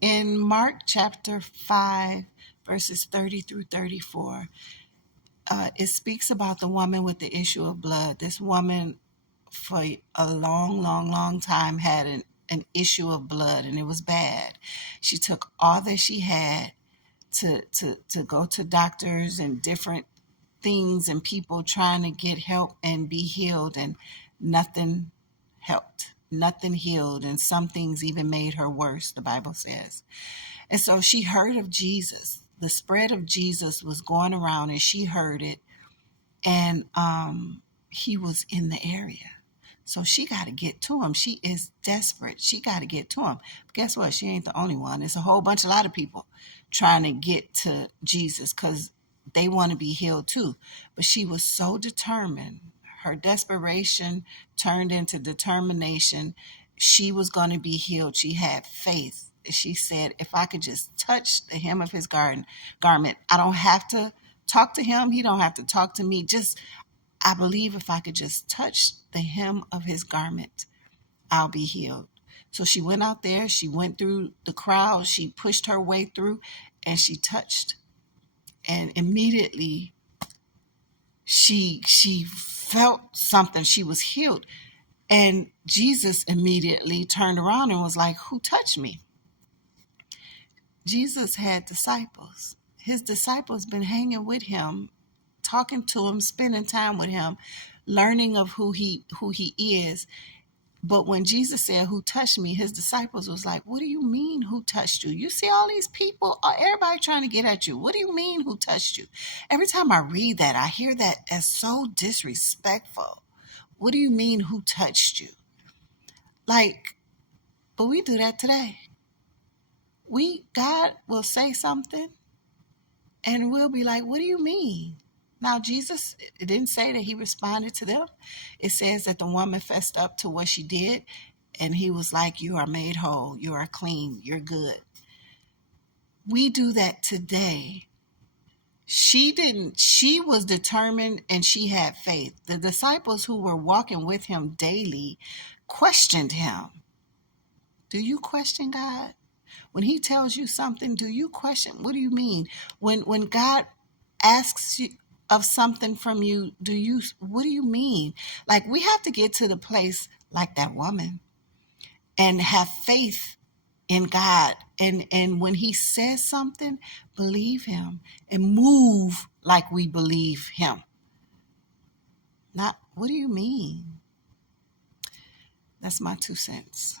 In Mark chapter 5, verses 30 through 34, it speaks about the woman with the issue of blood. This woman, for a long, long, long time, had an issue of blood, and it was bad. She took all that she had to go to doctors and different things and people trying to get help and be healed, and nothing helped. Nothing healed, and some things even made her worse, the Bible says. And so she heard of Jesus. The spread of Jesus was going around, and she heard it, and he was in the area. So she got to get to him. She is desperate. She got to get to him. But guess what? She ain't the only one. It's a lot of people trying to get to Jesus because they want to be healed too. But she was so determined. Her desperation turned into determination. She was going to be healed. She had faith. She said, if I could just touch the hem of his garment, I don't have to talk to him. He don't have to talk to me. I believe if I could just touch the hem of his garment, I'll be healed. So she went out there, she went through the crowd, she pushed her way through, and she touched. And immediately she felt something. She was healed. And Jesus immediately turned around and was like, who touched me? Jesus had disciples. His disciples been hanging with him, talking to him, spending time with him, learning of who he is. But when Jesus said, who touched me, his disciples was like, what do you mean, who touched you? You see all these people, everybody trying to get at you. What do you mean, who touched you? Every time I read that, I hear that as so disrespectful. What do you mean, who touched you? But we do that today. God will say something, and we'll be like, what do you mean? Now, Jesus, it didn't say that he responded to them. It says that the woman fessed up to what she did, and he was like, you are made whole, you are clean, you're good. We do that today. She didn't. She was determined, and she had faith. The disciples who were walking with him daily questioned him. Do you question God? When he tells you something, do you question? What do you mean? When God asks you of something from you, what do you mean? Like, we have to get to the place like that woman and have faith in God. And when he says something, believe him and move like we believe him. Not, what do you mean? That's my 2 cents.